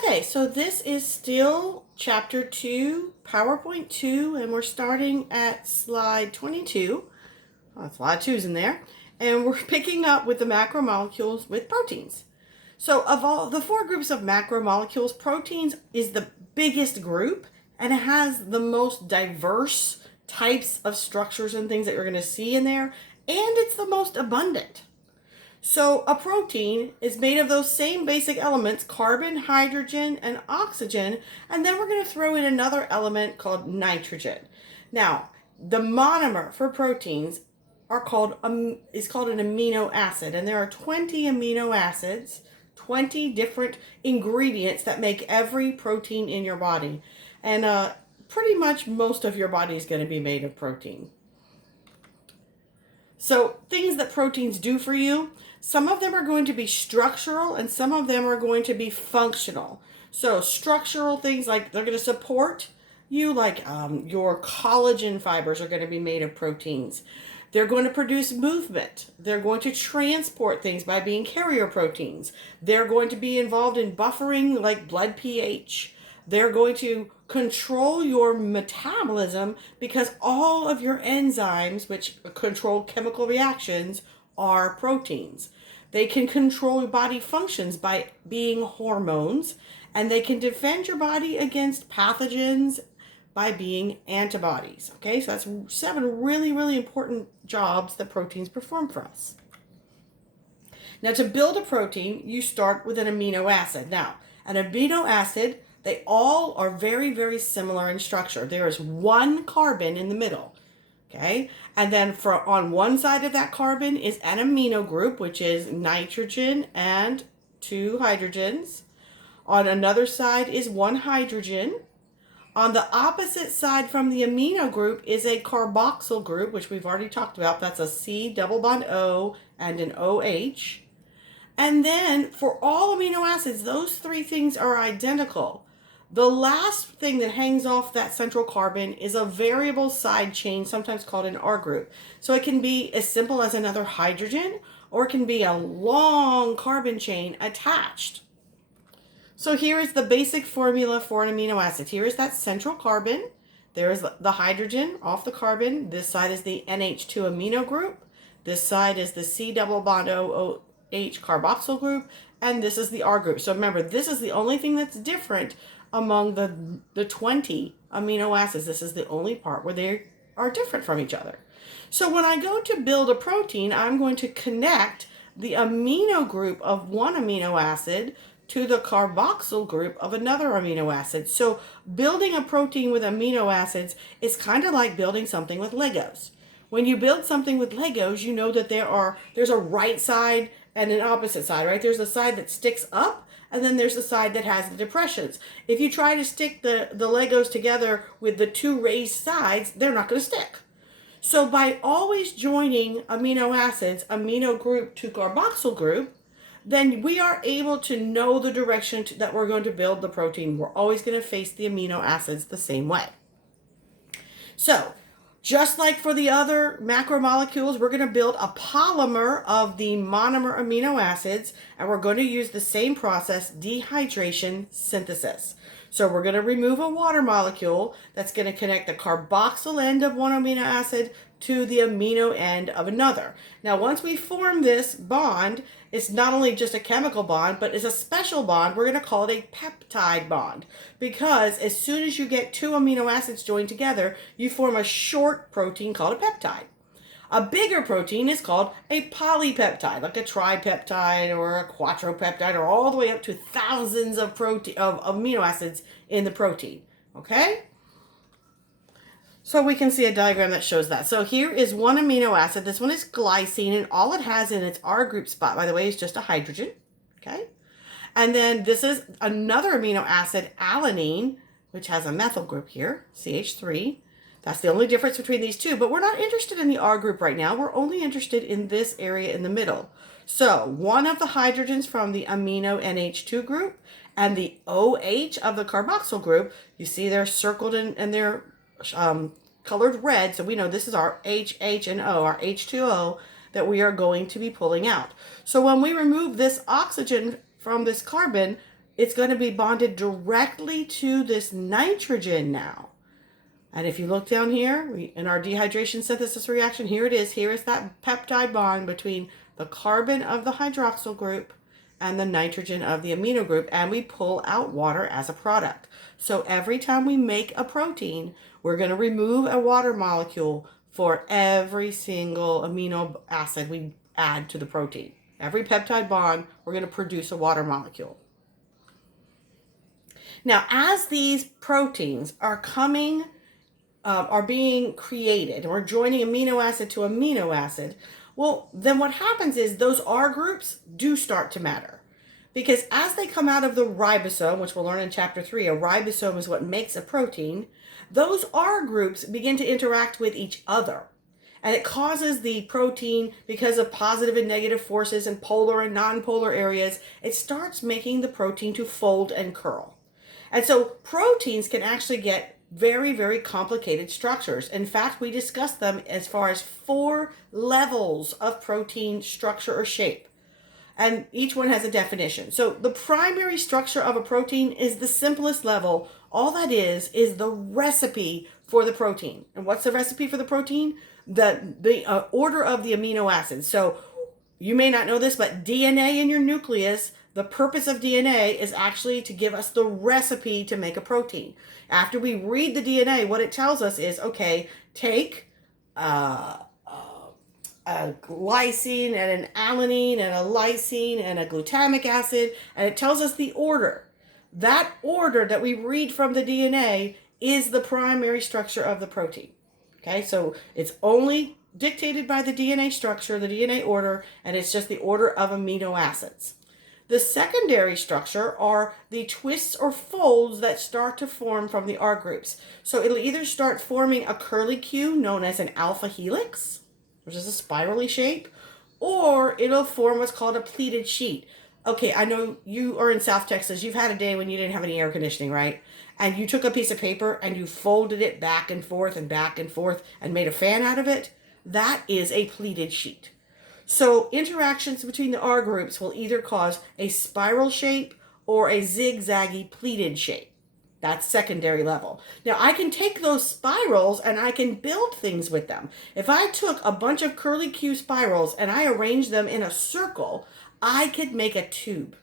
Okay, so this is still chapter 2, PowerPoint 2, and we're starting at slide 22. Oh, that's a lot of twos in there. And we're picking up with the macromolecules with proteins. So of all the four groups of macromolecules, proteins is the biggest group, and it has the most diverse types of structures and things that you're going to see in there, and it's the most abundant. So a protein is made of those same basic elements, carbon, hydrogen, and oxygen, and then we're going to throw in another element called nitrogen. Now, the monomer for proteins is called an amino acid, and there are 20 amino acids, 20 different ingredients that make every protein in your body. And pretty much most of your body is going to be made of protein. So things that proteins do for you, some of them are going to be structural and some of them are going to be functional. So structural things, like they're going to support you, like your collagen fibers are going to be made of proteins. They're going to produce movement. They're going to transport things by being carrier proteins. They're going to be involved in buffering, like blood pH. They're going to control your metabolism because all of your enzymes, which control chemical reactions, are proteins. They can control your body functions by being hormones, and they can defend your body against pathogens by being antibodies. Okay, so that's 7 really, really important jobs that proteins perform for us. Now, to build a protein, you start with an amino acid. Now, an amino acid, they all are very, very similar in structure. There is one carbon in the middle, okay? And then on one side of that carbon is an amino group, which is nitrogen and 2 hydrogens. On another side is 1 hydrogen. On the opposite side from the amino group is a carboxyl group, which we've already talked about. That's a C double bond O and an OH. And then for all amino acids, those 3 things are identical. The last thing that hangs off that central carbon is a variable side chain, sometimes called an R group. So it can be as simple as another hydrogen, or it can be a long carbon chain attached. So here is the basic formula for an amino acid. Here is that central carbon. There is the hydrogen off the carbon. This side is the NH2 amino group. This side is the C double bond OH carboxyl group. And this is the R group. So remember, this is the only thing that's different among the 20 amino acids. This is the only part where they are different from each other. So when I go to build a protein, I'm going to connect the amino group of one amino acid to the carboxyl group of another amino acid. So building a protein with amino acids is kind of like building something with Legos. When you build something with Legos, you know that there's a right side and an opposite side, right? There's a side that sticks up, and then there's the side that has the depressions. If you try to stick the Legos together with the 2 raised sides, they're not going to stick. So by always joining amino acids, amino group to carboxyl group, then we are able to know the direction that we're going to build the protein. We're always going to face the amino acids the same way. So just like for the other macromolecules, we're going to build a polymer of the monomer amino acids, and we're going to use the same process, dehydration synthesis. So we're going to remove a water molecule that's going to connect the carboxyl end of one amino acid to the amino end of another. Now, once we form this bond, it's not only just a chemical bond, but it's a special bond. We're going to call it a peptide bond, because as soon as you get 2 amino acids joined together, you form a short protein called a peptide. A bigger protein is called a polypeptide, like a tripeptide or a quadrupeptide, or all the way up to thousands of amino acids in the protein. Okay? So we can see a diagram that shows that. So here is one amino acid. This one is glycine, and all it has in its R group spot, by the way, is just a hydrogen. Okay? And then this is another amino acid, alanine, which has a methyl group here, CH3. That's the only difference between these two, but we're not interested in the R group right now. We're only interested in this area in the middle. So one of the hydrogens from the amino NH2 group and the OH of the carboxyl group, you see they're circled and they're colored red, so we know this is our HH and O, our H2O, that we are going to be pulling out. So when we remove this oxygen from this carbon, it's going to be bonded directly to this nitrogen now. And if you look down here in our dehydration synthesis reaction, here it is. Here is that peptide bond between the carbon of the hydroxyl group and the nitrogen of the amino group, and we pull out water as a product. So every time we make a protein, we're going to remove a water molecule for every single amino acid we add to the protein. Every peptide bond, we're going to produce a water molecule. Now, as these proteins are being created, or joining amino acid to amino acid, well, then what happens is those R groups do start to matter. Because as they come out of the ribosome, which we'll learn in chapter 3, a ribosome is what makes a protein, those R groups begin to interact with each other. And it causes the protein, because of positive and negative forces and polar and non-polar areas, it starts making the protein to fold and curl. And so proteins can actually get very, very complicated structures. In fact, we discussed them as far as 4 levels of protein structure or shape. And each one has a definition. So the primary structure of a protein is the simplest level. All that is the recipe for the protein. And what's the recipe for the protein? The order of the amino acids. So you may not know this, but DNA in your nucleus, the purpose of DNA is actually to give us the recipe to make a protein. After we read the DNA, what it tells us is, okay, take a glycine and an alanine and a lysine and a glutamic acid, and it tells us the order. That order that we read from the DNA is the primary structure of the protein. Okay, so it's only dictated by the DNA structure, the DNA order, and it's just the order of amino acids. The secondary structure are the twists or folds that start to form from the R groups. So it'll either start forming a curlicue known as an alpha helix, which is a spirally shape, or it'll form what's called a pleated sheet. Okay, I know you are in South Texas. You've had a day when you didn't have any air conditioning, right? And you took a piece of paper and you folded it back and forth and made a fan out of it. That is a pleated sheet. So interactions between the R groups will either cause a spiral shape or a zigzaggy pleated shape. That's secondary level. Now I can take those spirals and I can build things with them. If I took a bunch of curlicue spirals and I arranged them in a circle, I could make a tube.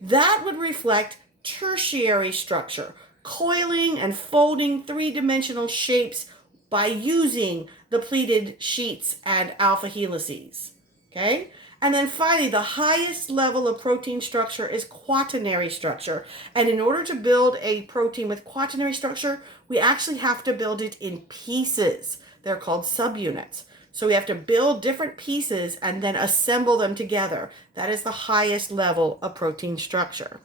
That would reflect tertiary structure, coiling and folding 3-dimensional shapes by using the pleated sheets and alpha helices. Okay? And then finally, the highest level of protein structure is quaternary structure. And in order to build a protein with quaternary structure, we actually have to build it in pieces. They're called subunits. So we have to build different pieces and then assemble them together. That is the highest level of protein structure.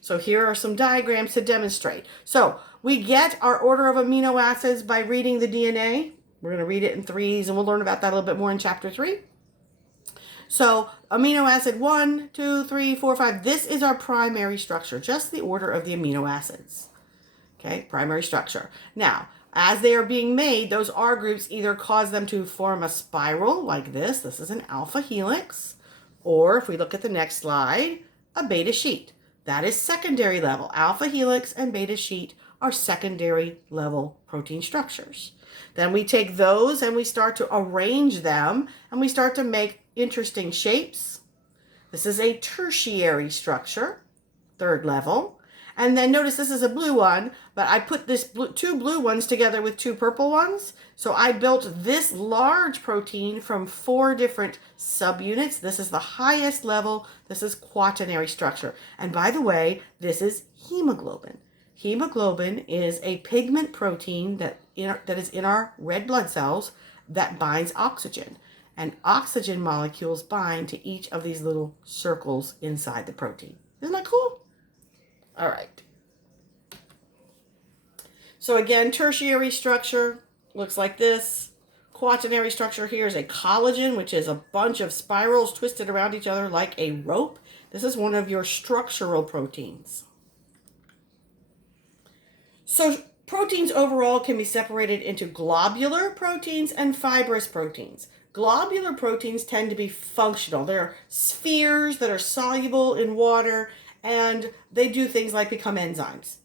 So here are some diagrams to demonstrate. So we get our order of amino acids by reading the DNA. We're going to read it in 3s, and we'll learn about that a little bit more in chapter 3. So amino acid 1, 2, 3, 4, 5. This is our primary structure, just the order of the amino acids. Okay, primary structure. Now, as they are being made, those R groups either cause them to form a spiral like this. This is an alpha helix. Or if we look at the next slide, a beta sheet. That is secondary level. Alpha helix and beta sheet are secondary level protein structures. Then we take those and we start to arrange them and we start to make interesting shapes. This is a tertiary structure, 3rd level. And then notice this is a blue one, but I put this 2 blue ones together with 2 purple ones. So I built this large protein from 4 different subunits. This is the highest level. This is quaternary structure. And by the way, this is hemoglobin. Hemoglobin is a pigment protein that is in our red blood cells that binds oxygen. And oxygen molecules bind to each of these little circles inside the protein. Isn't that cool? All right. So again, tertiary structure looks like this. Quaternary structure here is a collagen, which is a bunch of spirals twisted around each other like a rope. This is one of your structural proteins. So proteins overall can be separated into globular proteins and fibrous proteins. Globular proteins tend to be functional. They're spheres that are soluble in water and they do things like become enzymes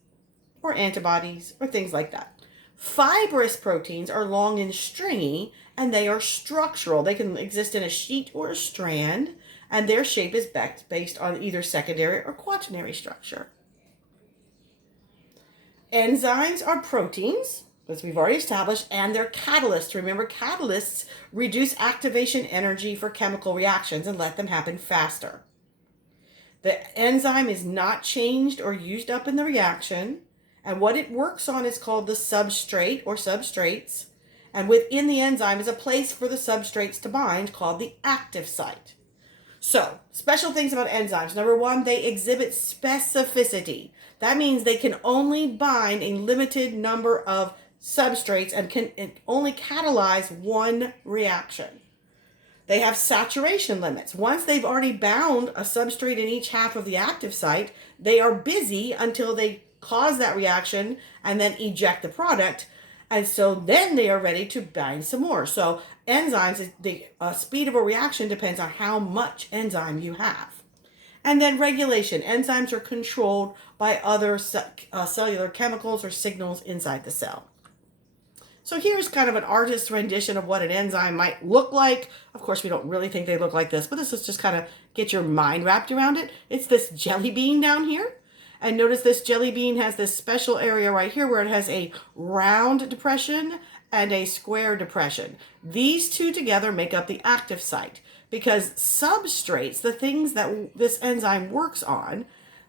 or antibodies or things like that. Fibrous proteins are long and stringy, and they are structural. They can exist in a sheet or a strand, and their shape is based on either secondary or quaternary structure. Enzymes are proteins, as we've already established, and they're catalysts. Remember, catalysts reduce activation energy for chemical reactions and let them happen faster. The enzyme is not changed or used up in the reaction, and what it works on is called the substrate or substrates, and within the enzyme is a place for the substrates to bind called the active site. So, special things about enzymes. Number one, they exhibit specificity. That means they can only bind a limited number of substrates and can only catalyze one reaction. They have saturation limits. Once they've already bound a substrate in each half of the active site, they are busy until they cause that reaction and then eject the product. And so then they are ready to bind some more. So enzymes, the speed of a reaction depends on how much enzyme you have. And then regulation. Enzymes are controlled by other cellular chemicals or signals inside the cell. So here's kind of an artist's rendition of what an enzyme might look like. Of course, we don't really think they look like this, but this is just kind of get your mind wrapped around it. It's this jelly bean down here. And notice this jelly bean has this special area right here where it has a round depression and a square depression. These two together make up the active site because substrates, the things that this enzyme works on,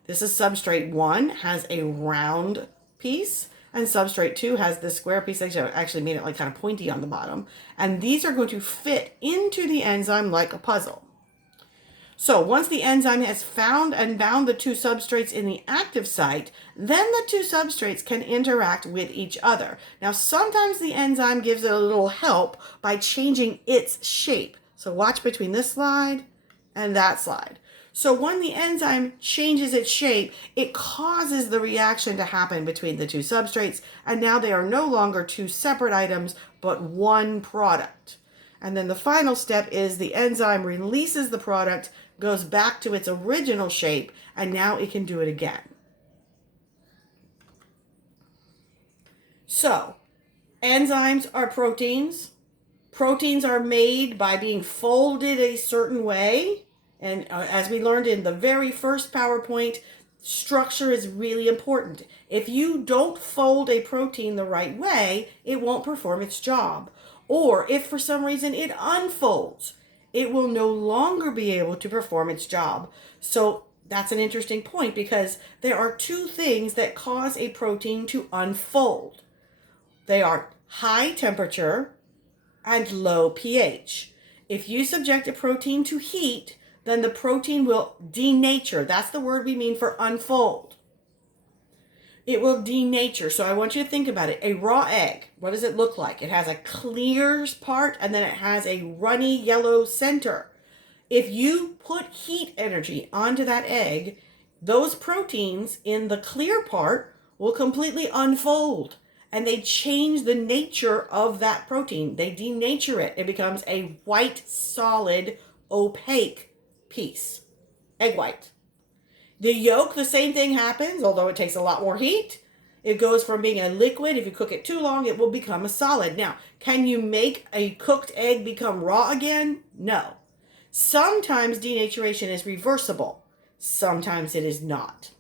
this is substrate 1, has a round piece, and substrate 2 has this square piece. They actually made it like kind of pointy on the bottom. And these are going to fit into the enzyme like a puzzle. So once the enzyme has found and bound the two substrates in the active site, then the two substrates can interact with each other. Now, sometimes the enzyme gives it a little help by changing its shape. So watch between this slide and that slide. So when the enzyme changes its shape, it causes the reaction to happen between the two substrates, and now they are no longer two separate items, but one product. And then the final step is the enzyme releases the product, goes back to its original shape, and now it can do it again. So, enzymes are proteins. Proteins are made by being folded a certain way. And as we learned in the very first PowerPoint, structure is really important. If you don't fold a protein the right way, it won't perform its job. Or if for some reason it unfolds, it will no longer be able to perform its job. So that's an interesting point because there are two things that cause a protein to unfold. They are high temperature and low pH. If you subject a protein to heat, then the protein will denature. That's the word we mean for unfold. It will denature. So I want you to think about it. A raw egg, what does it look like? It has a clear part and then it has a runny yellow center. If you put heat energy onto that egg, those proteins in the clear part will completely unfold and they change the nature of that protein. They denature it. It becomes a white, solid, opaque piece. Egg white. The yolk, the same thing happens, although it takes a lot more heat. It goes from being a liquid. If you cook it too long, it will become a solid. Now, can you make a cooked egg become raw again? No. Sometimes denaturation is reversible. Sometimes it is not.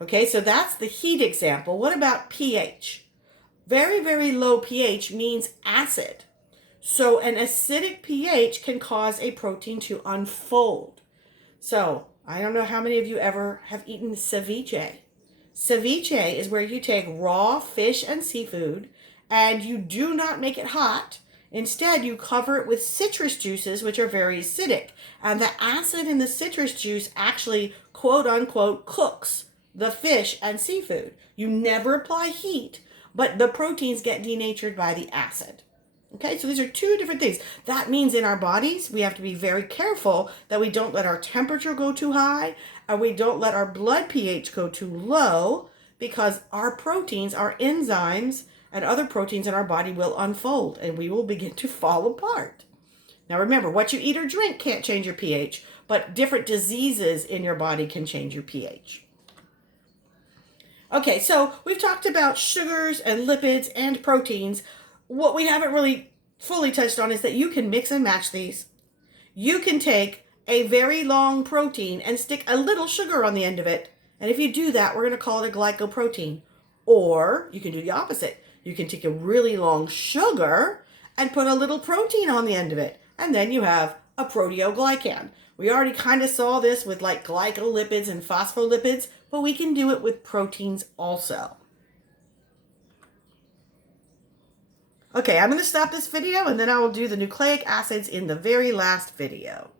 Okay, so that's the heat example. What about pH? Very, very low pH means acid. So an acidic pH can cause a protein to unfold. So I don't know how many of you ever have eaten ceviche. Ceviche is where you take raw fish and seafood and you do not make it hot. Instead, you cover it with citrus juices, which are very acidic. And the acid in the citrus juice actually, quote unquote, cooks the fish and seafood. You never apply heat, but the proteins get denatured by the acid. Okay, so these are two different things. That means in our bodies, we have to be very careful that we don't let our temperature go too high, and we don't let our blood pH go too low, because our proteins, our enzymes, and other proteins in our body will unfold, and we will begin to fall apart. Now remember, what you eat or drink can't change your pH, but different diseases in your body can change your pH. Okay, so we've talked about sugars and lipids and proteins. What we haven't really fully touched on is that you can mix and match these. You can take a very long protein and stick a little sugar on the end of it. And if you do that, we're going to call it a glycoprotein. Or you can do the opposite. You can take a really long sugar and put a little protein on the end of it. And then you have a proteoglycan. We already kind of saw this with like glycolipids and phospholipids, but we can do it with proteins also. Okay, I'm going to stop this video and then I will do the nucleic acids in the very last video.